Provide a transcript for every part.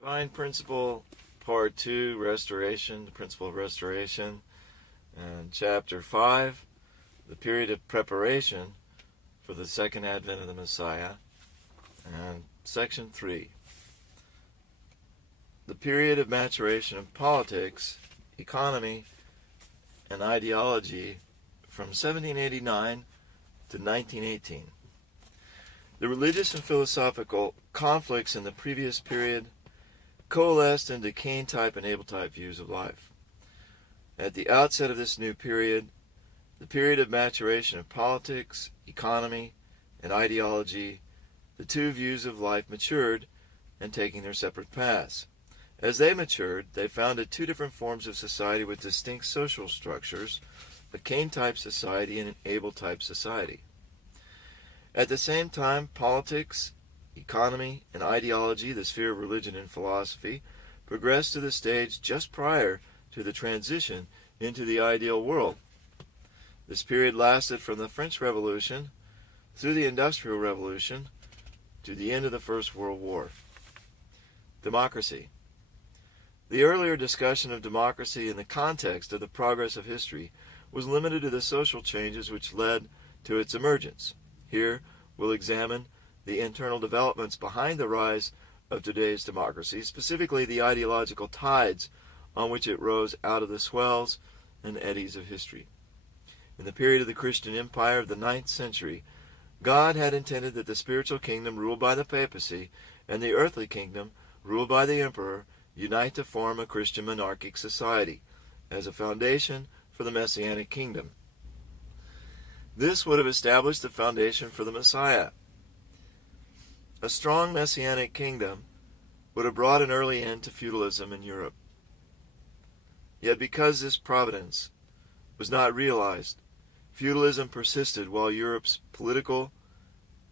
Divine Principle, Part 2, Restoration, the Principle of Restoration, and Chapter 5, the period of preparation for the second advent of the Messiah, and Section 3, the period of maturation of politics, economy, and ideology from 1789 to 1918. The religious and philosophical conflicts in the previous period coalesced into Cain-type and Abel-type views of life. At the outset of this new period, the period of maturation of politics, economy, and ideology, the two views of life matured and taking their separate paths. As they matured, they founded two different forms of society with distinct social structures, a Cain-type society and an Abel-type society. At the same time, politics, economy, and ideology, the sphere of religion and philosophy, progressed to the stage just prior to the transition into the ideal world. This period lasted from the French Revolution through the Industrial Revolution to the end of the First World War. Democracy. The earlier discussion of democracy in the context of the progress of history was limited to the social changes which led to its emergence. Here, we'll examine the internal developments behind the rise of today's democracy, specifically the ideological tides on which it rose out of the swells and eddies of history. In the period of the Christian Empire of the 9th century, God had intended that the spiritual kingdom ruled by the papacy and the earthly kingdom ruled by the emperor unite to form a Christian monarchic society as a foundation for the Messianic kingdom. This would have established the foundation for the Messiah. A strong Messianic kingdom would have brought an early end to feudalism in Europe. Yet because this providence was not realized, feudalism persisted while Europe's political,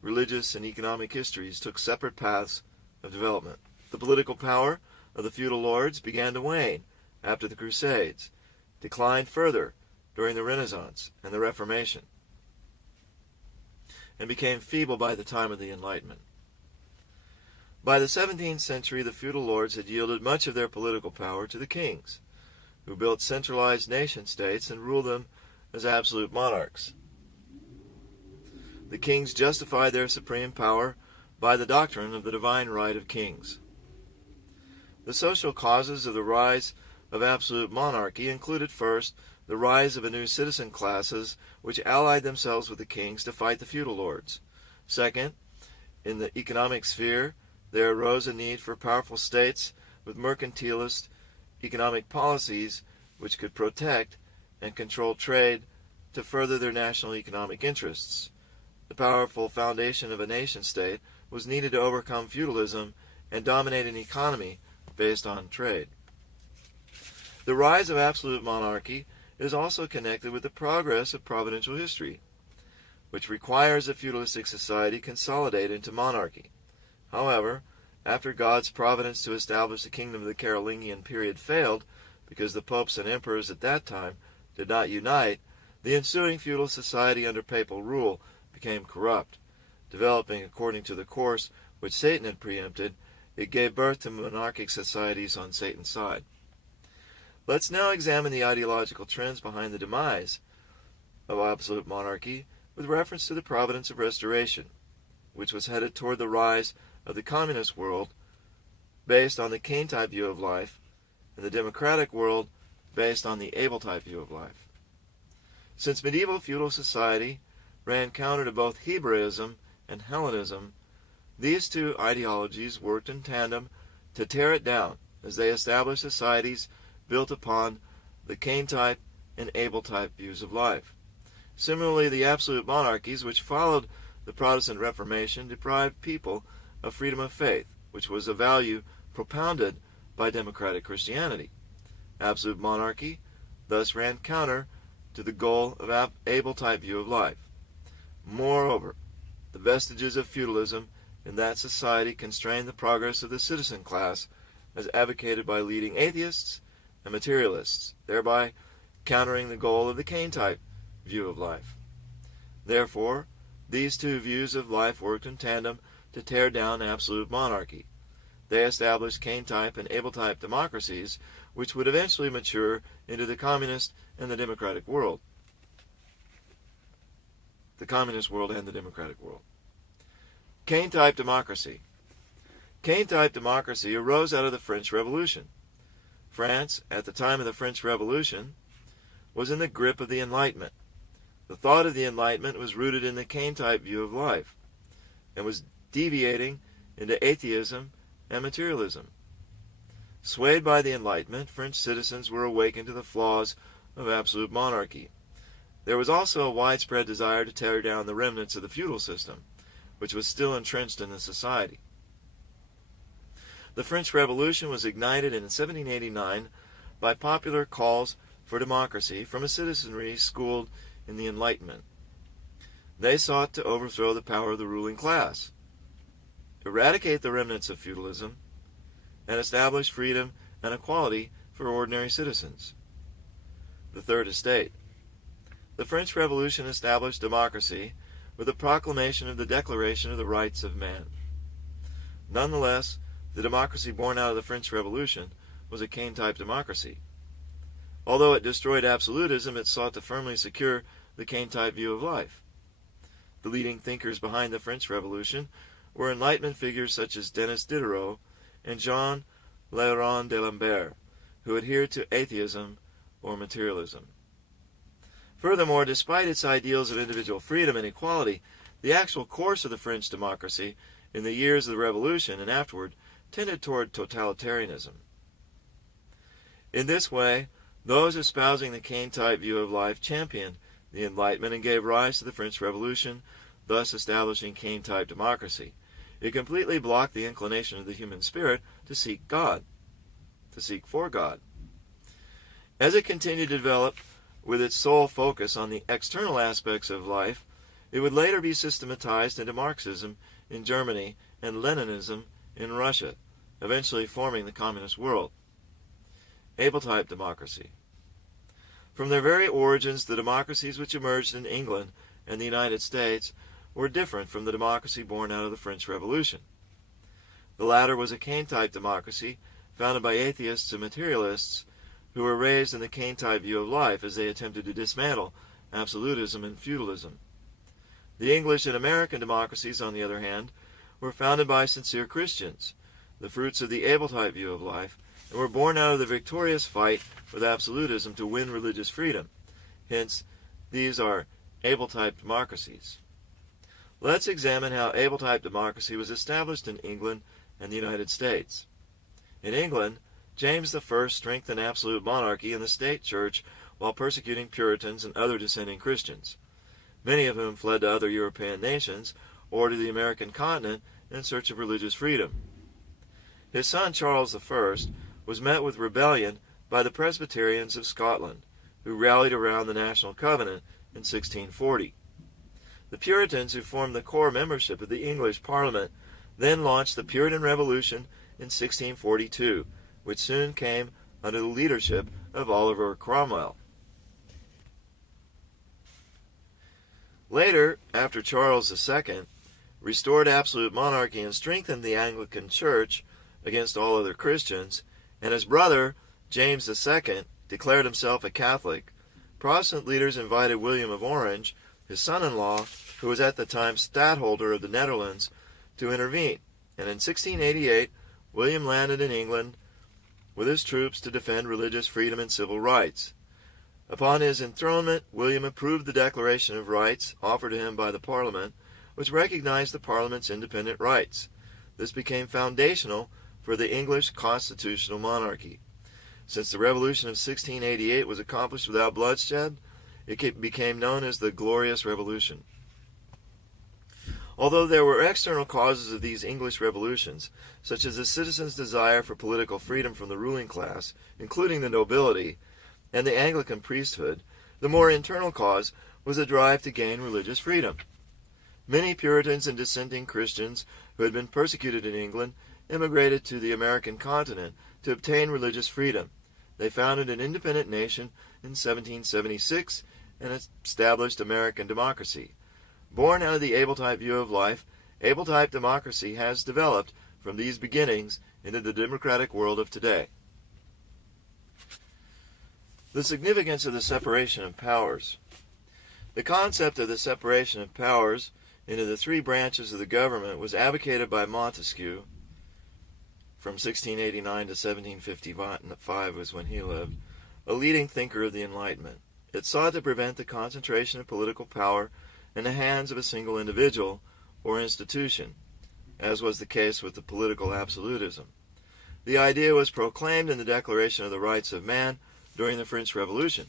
religious, and economic histories took separate paths of development. The political power of the feudal lords began to wane after the Crusades, declined further during the Renaissance and the Reformation, and became feeble by the time of the Enlightenment. By the 17th century, the feudal lords had yielded much of their political power to the kings, who built centralized nation-states and ruled them as absolute monarchs. The kings justified their supreme power by the doctrine of the divine right of kings. The social causes of the rise of absolute monarchy included first the rise of a new citizen classes which allied themselves with the kings to fight the feudal lords. Second, in the economic sphere, there arose a need for powerful states with mercantilist economic policies which could protect and control trade to further their national economic interests. The powerful foundation of a nation-state was needed to overcome feudalism and dominate an economy based on trade. The rise of absolute monarchy is also connected with the progress of providential history, which requires a feudalistic society consolidate into monarchy. However, after God's providence to establish the kingdom of the Carolingian period failed, because the popes and emperors at that time did not unite, the ensuing feudal society under papal rule became corrupt. Developing according to the course which Satan had preempted, it gave birth to monarchic societies on Satan's side. Let's now examine the ideological trends behind the demise of absolute monarchy with reference to the providence of restoration, which was headed toward the rise of the communist world based on the Cain-type view of life, and the democratic world based on the Abel-type view of life. Since medieval feudal society ran counter to both Hebraism and Hellenism, these two ideologies worked in tandem to tear it down as they established societies built upon the Cain-type and Abel-type views of life. Similarly, the absolute monarchies which followed the Protestant Reformation deprived people of freedom of faith, which was a value propounded by democratic Christianity. Absolute monarchy thus ran counter to the goal of Abel-type view of life. Moreover, the vestiges of feudalism in that society constrained the progress of the citizen class as advocated by leading atheists and materialists, thereby countering the goal of the Cain-type view of life. Therefore, these two views of life worked in tandem to tear down absolute monarchy. they established Kane-type and Able-type democracies, which would eventually mature into the communist and the democratic world. The communist world and the democratic world. Kane-type democracy. Kane-type democracy arose out of the French Revolution. France, at the time of the French Revolution, was in the grip of the Enlightenment. The thought of the Enlightenment was rooted in the Kane-type view of life and was deviating into atheism and materialism. Swayed by the Enlightenment, French citizens were awakened to the flaws of absolute monarchy. There was also a widespread desire to tear down the remnants of the feudal system, which was still entrenched in the society. The French Revolution was ignited in 1789 by popular calls for democracy from a citizenry schooled in the Enlightenment. They sought to overthrow the power of the ruling class, eradicate the remnants of feudalism, and establish freedom and equality for ordinary citizens. The Third Estate. The French Revolution established democracy with the proclamation of the Declaration of the Rights of Man. Nonetheless, the democracy born out of the French Revolution was a Kane-type democracy. Although it destroyed absolutism, it sought to firmly secure the Kane-type view of life. The leading thinkers behind the French Revolution were Enlightenment figures such as Denis Diderot and Jean Léron d'Alembert, who adhered to atheism or materialism. Furthermore, despite its ideals of individual freedom and equality, the actual course of the French democracy in the years of the Revolution and afterward tended toward totalitarianism. In this way, those espousing the Kane-type view of life championed the Enlightenment and gave rise to the French Revolution, thus establishing Kane-type democracy. It completely blocked the inclination of the human spirit to seek God, to seek for God. As it continued to develop with its sole focus on the external aspects of life, it would later be systematized into Marxism in Germany and Leninism in Russia, eventually forming the communist world. Able-type democracy. From their very origins, the democracies which emerged in England and the United States were different from the democracy born out of the French Revolution. The latter was a Kane-type democracy founded by atheists and materialists who were raised in the Kane-type view of life as they attempted to dismantle absolutism and feudalism. The English and American democracies, on the other hand, were founded by sincere Christians, the fruits of the Able-type view of life, and were born out of the victorious fight with absolutism to win religious freedom. Hence, these are Able-type democracies. Let's examine how Able-type democracy was established in England and the United States. In England, James I strengthened absolute monarchy in the state church while persecuting Puritans and other dissenting Christians, many of whom fled to other European nations or to the American continent in search of religious freedom. His son Charles I was met with rebellion by the Presbyterians of Scotland, who rallied around the National Covenant in 1640. The Puritans, who formed the core membership of the English Parliament, then launched the Puritan Revolution in 1642, which soon came under the leadership of Oliver Cromwell. Later, after Charles II restored absolute monarchy and strengthened the Anglican Church against all other Christians, and his brother, James II, declared himself a Catholic, Protestant leaders invited William of Orange, his son-in-law, who was at the time stadtholder of the Netherlands, to intervene, and in 1688 William landed in England with his troops to defend religious freedom and civil rights. Upon his enthronement, William approved the Declaration of Rights offered to him by the Parliament, which recognized the Parliament's independent rights. This became foundational for the English constitutional monarchy. Since the Revolution of 1688 was accomplished without bloodshed, it became known as the Glorious Revolution. Although there were external causes of these English revolutions, such as the citizens' desire for political freedom from the ruling class, including the nobility, and the Anglican priesthood, the more internal cause was a drive to gain religious freedom. Many Puritans and dissenting Christians who had been persecuted in England immigrated to the American continent to obtain religious freedom. They founded an independent nation in 1776 and established American democracy. Born out of the Able-type view of life, Able-type democracy has developed from these beginnings into the democratic world of today. The significance of the separation of powers. The concept of the separation of powers into the three branches of the government was advocated by Montesquieu from 1689 to 1755 was when he lived, a leading thinker of the Enlightenment. It sought to prevent the concentration of political power in the hands of a single individual or institution, as was the case with the political absolutism. The idea was proclaimed in the Declaration of the Rights of Man during the French Revolution.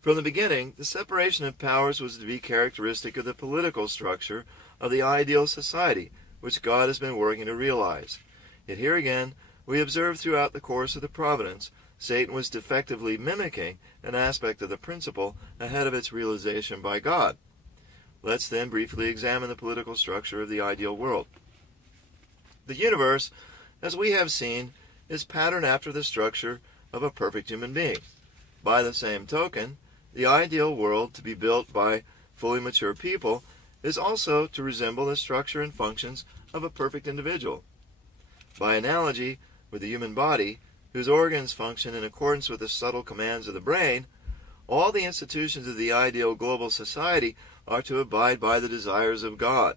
From the beginning, the separation of powers was to be characteristic of the political structure of the ideal society which God has been working to realize. Yet here again, we observe throughout the course of the providence, Satan was defectively mimicking an aspect of the principle ahead of its realization by God. Let's then briefly examine the political structure of the ideal world. The universe, as we have seen, is patterned after the structure of a perfect human being. By the same token, the ideal world to be built by fully mature people is also to resemble the structure and functions of a perfect individual. By analogy with the human body, whose organs function in accordance with the subtle commands of the brain, all the institutions of the ideal global society are to abide by the desires of God.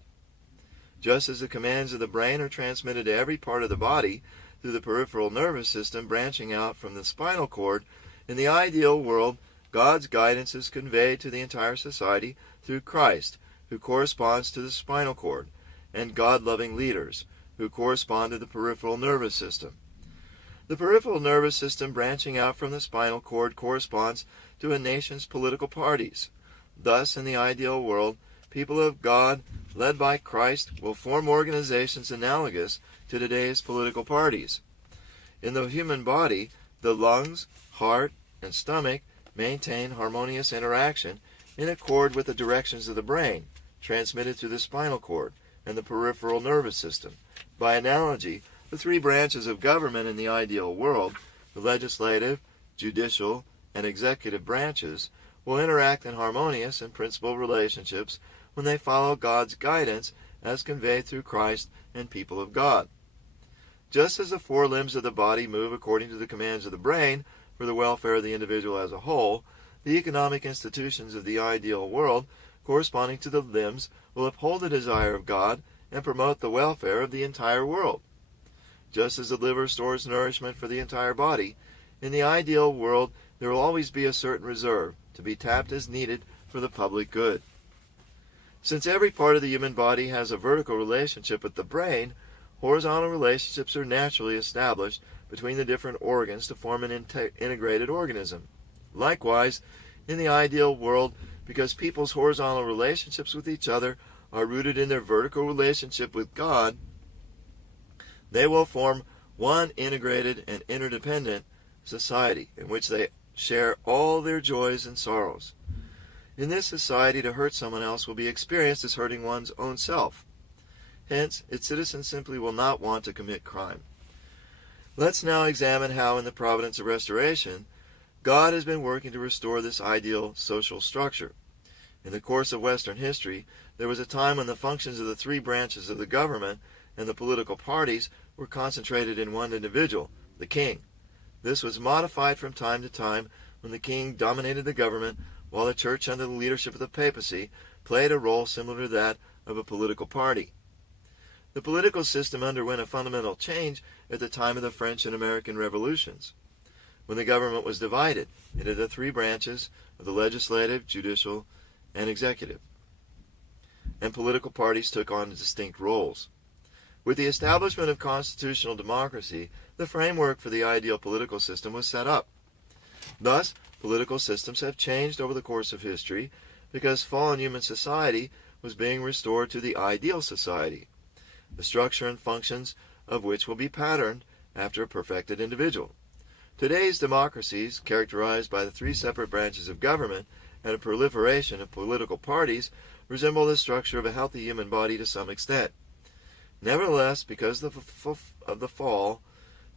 Just as the commands of the brain are transmitted to every part of the body through the peripheral nervous system branching out from the spinal cord, in the ideal world, God's guidance is conveyed to the entire society through Christ, who corresponds to the spinal cord, and God-loving leaders, who correspond to the peripheral nervous system. The peripheral nervous system branching out from the spinal cord corresponds to a nation's political parties. Thus, in the ideal world, people of God, led by Christ, will form organizations analogous to today's political parties. In the human body, the lungs, heart, and stomach maintain harmonious interaction in accord with the directions of the brain, transmitted through the spinal cord and the peripheral nervous system. By analogy, the three branches of government in the ideal world, the legislative, judicial, and executive branches, will interact in harmonious and principal relationships when they follow God's guidance as conveyed through Christ and people of God. Just as the four limbs of the body move according to the commands of the brain for the welfare of the individual as a whole, the economic institutions of the ideal world corresponding to the limbs will uphold the desire of God and promote the welfare of the entire world. Just as the liver stores nourishment for the entire body, in the ideal world there will always be a certain reserve to be tapped as needed for the public good. Since every part of the human body has a vertical relationship with the brain, horizontal relationships are naturally established between the different organs to form an integrated organism. Likewise, in the ideal world, because people's horizontal relationships with each other are rooted in their vertical relationship with God, they will form one integrated and interdependent society in which they share all their joys and sorrows. In this society, to hurt someone else will be experienced as hurting one's own self. Hence, its citizens simply will not want to commit crime. Let's now examine how, in the providence of restoration, God has been working to restore this ideal social structure. In the course of Western history, there was a time when the functions of the three branches of the government and the political parties were concentrated in one individual, the king. This was modified from time to time when the king dominated the government, while the church under the leadership of the papacy played a role similar to that of a political party. The political system underwent a fundamental change at the time of the French and American revolutions, when the government was divided into the three branches of the legislative, judicial, and executive, and political parties took on distinct roles. With the establishment of constitutional democracy, the framework for the ideal political system was set up. Thus, political systems have changed over the course of history because fallen human society was being restored to the ideal society, the structure and functions of which will be patterned after a perfected individual. Today's democracies, characterized by the three separate branches of government and a proliferation of political parties, resemble the structure of a healthy human body to some extent. Nevertheless, because of the fall,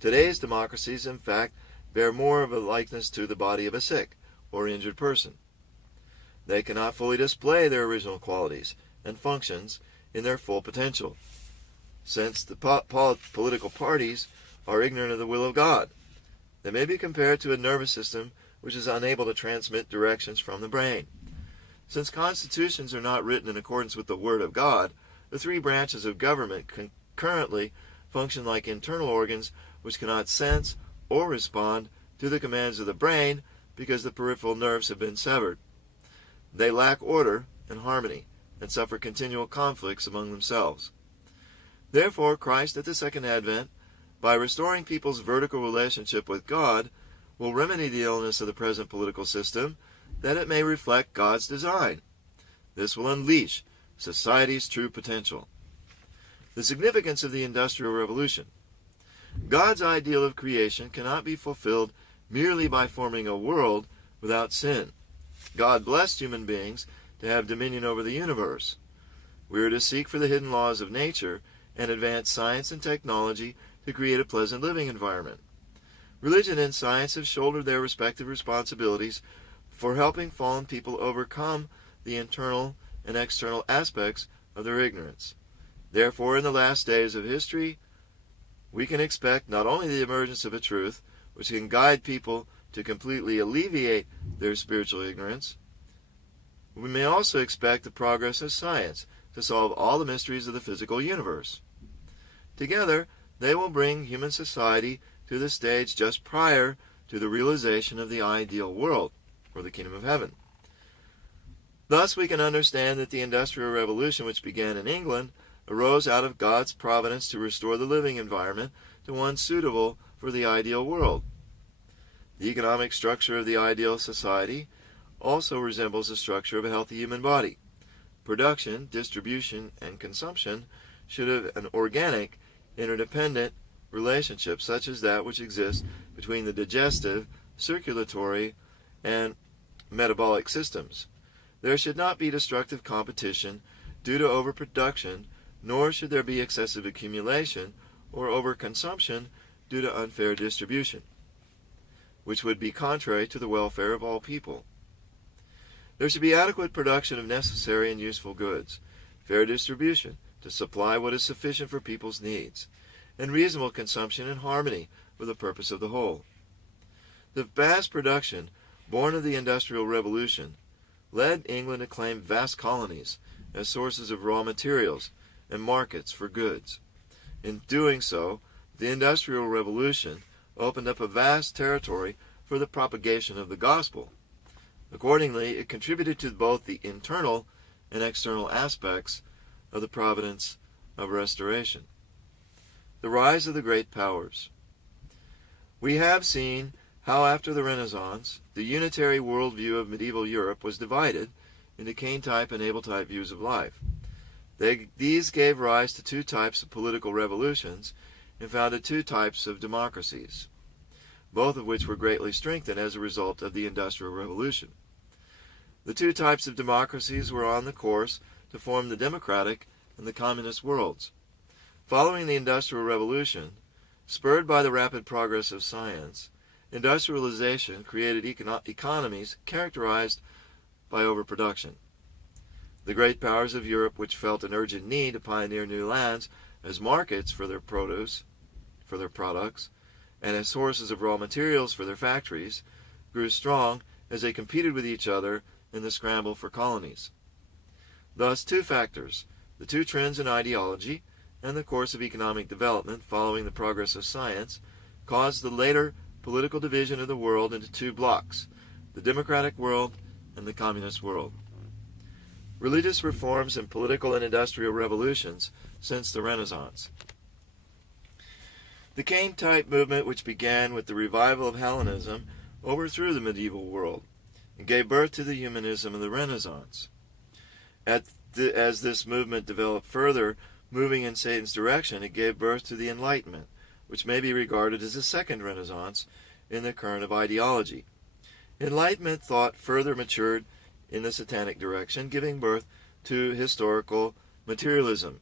today's democracies, in fact, bear more of a likeness to the body of a sick or injured person. They cannot fully display their original qualities and functions in their full potential. since the political parties are ignorant of the will of God. They may be compared to a nervous system which is unable to transmit directions from the brain. Since constitutions are not written in accordance with the Word of God, the three branches of government concurrently function like internal organs which cannot sense or respond to the commands of the brain because the peripheral nerves have been severed. They lack order and harmony and suffer continual conflicts among themselves. Therefore, Christ at the second advent, by restoring people's vertical relationship with God, will remedy the illness of the present political system, that it may reflect God's design. This will unleash society's true potential. The significance of the Industrial Revolution. God's ideal of creation cannot be fulfilled merely by forming a world without sin. God blessed human beings to have dominion over the universe. We are to seek for the hidden laws of nature and advance science and technology to create a pleasant living environment. Religion and science have shouldered their respective responsibilities for helping fallen people overcome the internal and external aspects of their ignorance. Therefore, in the last days of history, we can expect not only the emergence of a truth which can guide people to completely alleviate their spiritual ignorance, we may also expect the progress of science to solve all the mysteries of the physical universe. Together, they will bring human society to the stage just prior to the realization of the ideal world, or the kingdom of heaven. Thus we can understand that the Industrial Revolution, which began in England, arose out of God's providence to restore the living environment to one suitable for the ideal world. The economic structure of the ideal society also resembles the structure of a healthy human body. Production, distribution, and consumption should have an organic, interdependent relationship such as that which exists between the digestive, circulatory, and metabolic systems. There should not be destructive competition due to overproduction, nor should there be excessive accumulation or overconsumption due to unfair distribution, which would be contrary to the welfare of all people. There should be adequate production of necessary and useful goods, fair distribution to supply what is sufficient for people's needs, and reasonable consumption in harmony with the purpose of the whole. The vast production born of the Industrial Revolution led England to claim vast colonies as sources of raw materials and markets for goods. In doing so, the Industrial Revolution opened up a vast territory for the propagation of the gospel. Accordingly, it contributed to both the internal and external aspects of the providence of restoration. The rise of the great powers. We have seen how after the Renaissance, the unitary worldview of medieval Europe was divided into Cain-type and Abel-type views of life. These gave rise to two types of political revolutions and founded two types of democracies, both of which were greatly strengthened as a result of the Industrial Revolution. The two types of democracies were on the course to form the democratic and the communist worlds. Following the Industrial Revolution, spurred by the rapid progress of science, industrialization created economies characterized by overproduction. The great powers of Europe, which felt an urgent need to pioneer new lands as markets for their produce, for their products, and as sources of raw materials for their factories, grew strong as they competed with each other in the scramble for colonies. Thus, two factors, the two trends in ideology and the course of economic development following the progress of science, caused the later political division of the world into two blocks, the democratic world and the communist world. Religious reforms and political and industrial revolutions since the Renaissance. The Cain-type movement, which began with the revival of Hellenism, overthrew the medieval world and gave birth to the humanism of the Renaissance. As this movement developed further, moving in Satan's direction, it gave birth to the Enlightenment, which may be regarded as a second Renaissance in the current of ideology. Enlightenment thought further matured in the satanic direction, giving birth to historical materialism,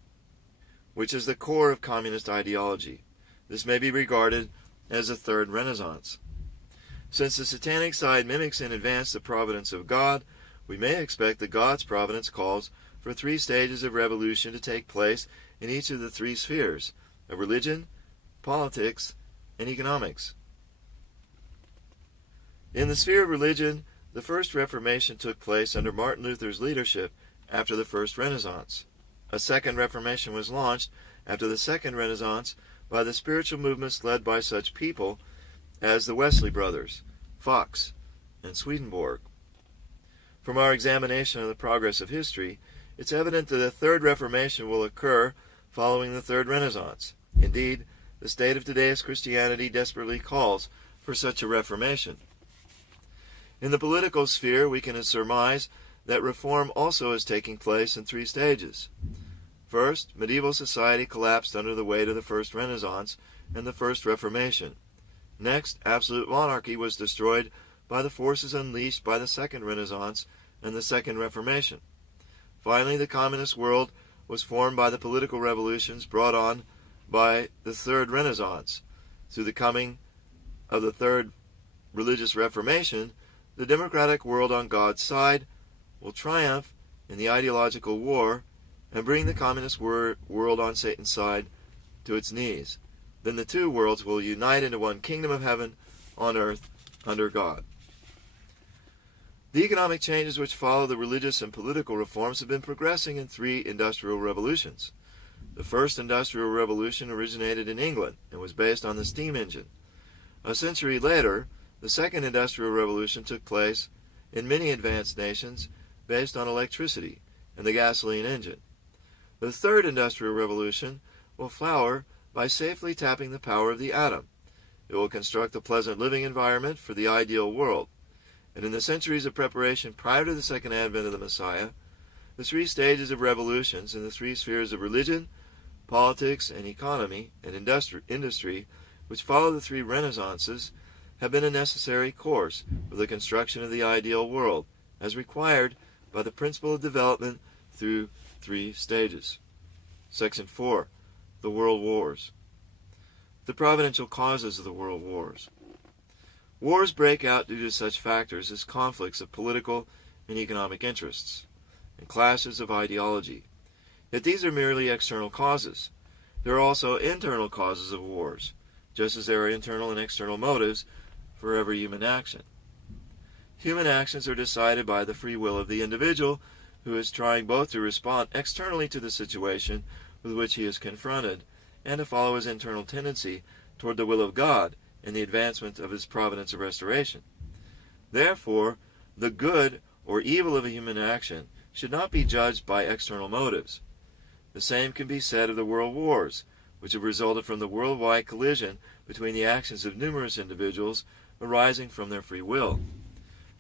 which is the core of communist ideology. This may be regarded as a third Renaissance. Since the satanic side mimics in advance the providence of God, we may expect that God's providence calls for three stages of revolution to take place in each of the three spheres of religion, politics, and economics. In the sphere of religion, the First Reformation took place under Martin Luther's leadership after the First Renaissance. A Second Reformation was launched after the Second Renaissance by the spiritual movements led by such people as the Wesley brothers, Fox, and Swedenborg. From our examination of the progress of history, it's evident that a Third Reformation will occur following the Third Renaissance. Indeed, the state of today's Christianity desperately calls for such a reformation. In the political sphere, we can surmise that reform also is taking place in three stages. First, medieval society collapsed under the weight of the First Renaissance and the First Reformation. Next, absolute monarchy was destroyed by the forces unleashed by the Second Renaissance and the Second Reformation. Finally, the communist world was formed by the political revolutions brought on by the Third Renaissance. Through the coming of the Third Religious Reformation, the democratic world on God's side will triumph in the ideological war and bring the communist world on Satan's side to its knees. Then the two worlds will unite into one kingdom of heaven on earth under God. The economic changes which follow the religious and political reforms have been progressing in three industrial revolutions. The first industrial revolution originated in England and was based on the steam engine. A century later, the second industrial revolution took place in many advanced nations based on electricity and the gasoline engine. The third industrial revolution will flower by safely tapping the power of the atom. It will construct a pleasant living environment for the ideal world. And in the centuries of preparation prior to the second advent of the Messiah, the three stages of revolutions in the three spheres of religion, politics, and economy and industry, which follow the three Renaissances, have been a necessary course for the construction of the ideal world, as required by the principle of development through three stages. Section 4. The World Wars. The providential causes of the World Wars. Wars break out due to such factors as conflicts of political and economic interests, and clashes of ideology. Yet these are merely external causes. There are also internal causes of wars, just as there are internal and external motives for every human action. Human actions are decided by the free will of the individual, who is trying both to respond externally to the situation with which he is confronted, and to follow his internal tendency toward the will of God and the advancement of his providence of restoration. Therefore, the good or evil of a human action should not be judged by external motives. The same can be said of the world wars, which have resulted from the worldwide collision between the actions of numerous individuals arising from their free will.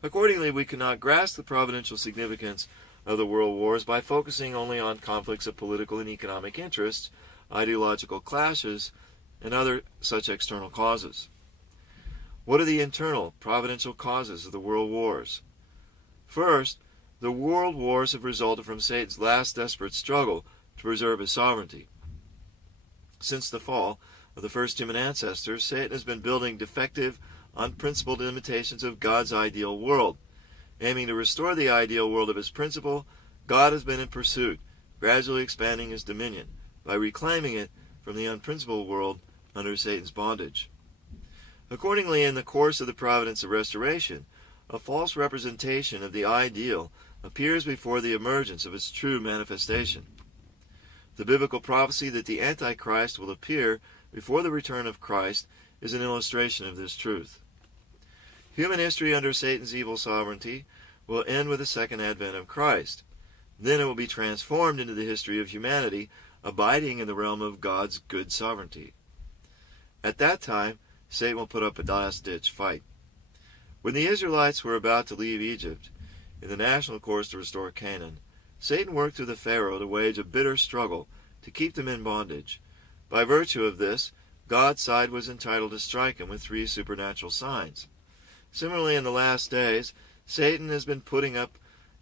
Accordingly, we cannot grasp the providential significance of the world wars by focusing only on conflicts of political and economic interests, ideological clashes, and other such external causes. What are the internal, providential causes of the world wars? First, the world wars have resulted from Satan's last desperate struggle to preserve his sovereignty. Since the fall of the first human ancestors, Satan has been building defective, unprincipled imitations of God's ideal world. Aiming to restore the ideal world of his principle, God has been in pursuit, gradually expanding his dominion by reclaiming it from the unprincipled world under Satan's bondage. Accordingly, in the course of the providence of restoration, a false representation of the ideal appears before the emergence of its true manifestation. The biblical prophecy that the Antichrist will appear before the return of Christ is an illustration of this truth. Human history under Satan's evil sovereignty will end with the second advent of Christ. Then it will be transformed into the history of humanity, abiding in the realm of God's good sovereignty. At that time, Satan will put up a last-ditch fight. When the Israelites were about to leave Egypt, in the national course to restore Canaan, Satan worked through the Pharaoh to wage a bitter struggle to keep them in bondage. By virtue of this, God's side was entitled to strike him with 3 supernatural signs. Similarly, in the last days, Satan has been putting up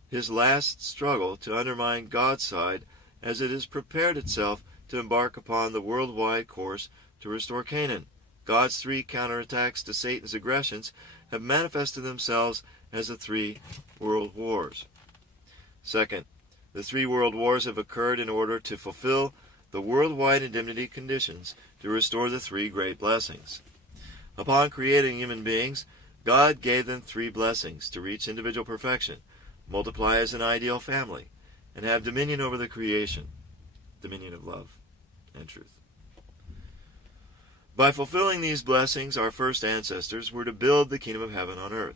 his last struggle to undermine God's side as it has prepared itself to embark upon the worldwide course to restore Canaan. God's 3 counterattacks to Satan's aggressions have manifested themselves as the 3 world wars. Second, the 3 world wars have occurred in order to fulfill the worldwide indemnity conditions to restore the three great blessings. Upon creating human beings, God gave them three blessings to reach individual perfection, multiply as an ideal family, and have dominion over the creation, dominion of love and truth. By fulfilling these blessings, our first ancestors were to build the kingdom of heaven on earth.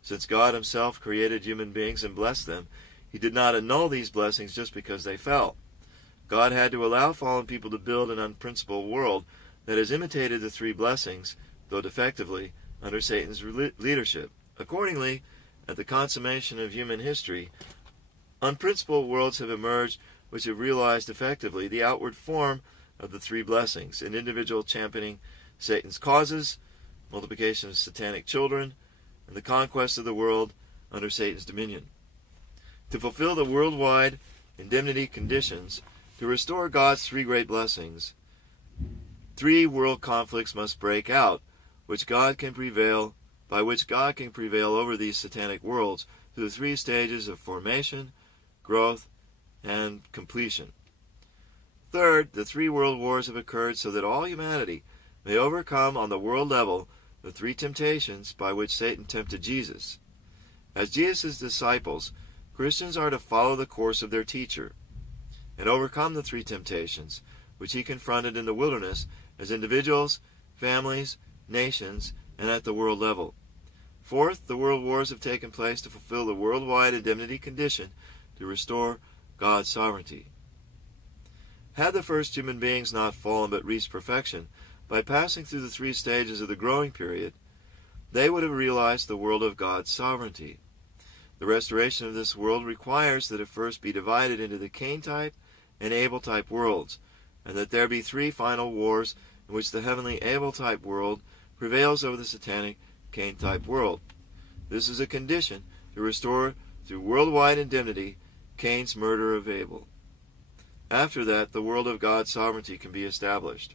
Since God himself created human beings and blessed them, he did not annul these blessings just because they fell. God had to allow fallen people to build an unprincipled world that has imitated the three blessings, though defectively, under Satan's leadership. Accordingly, at the consummation of human history, unprincipled worlds have emerged which have realized effectively the outward form of the three blessings, an individual championing Satan's causes, multiplication of satanic children, and the conquest of the world under Satan's dominion. To fulfill the worldwide indemnity conditions, to restore God's three great blessings, three world conflicts must break out, by which God can prevail over these satanic worlds through the three stages of formation, growth, and completion. Third, the three world wars have occurred so that all humanity may overcome on the world level the three temptations by which Satan tempted Jesus. As Jesus' disciples, Christians are to follow the course of their teacher and overcome the three temptations which he confronted in the wilderness as individuals, families, nations, and at the world level. Fourth, the world wars have taken place to fulfill the worldwide indemnity condition to restore God's sovereignty. Had the first human beings not fallen but reached perfection by passing through the three stages of the growing period, they would have realized the world of God's sovereignty. The restoration of this world requires that it first be divided into the Cain-type and Abel-type worlds, and that there be three final wars in which the heavenly Abel-type world prevails over the satanic Cain-type world. This is a condition to restore through worldwide indemnity Cain's murder of Abel. After that, the world of God's sovereignty can be established.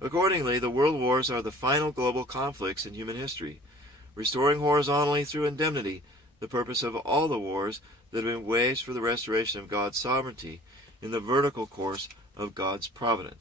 Accordingly, the world wars are the final global conflicts in human history, restoring horizontally through indemnity the purpose of all the wars that have been waged for the restoration of God's sovereignty in the vertical course of God's providence.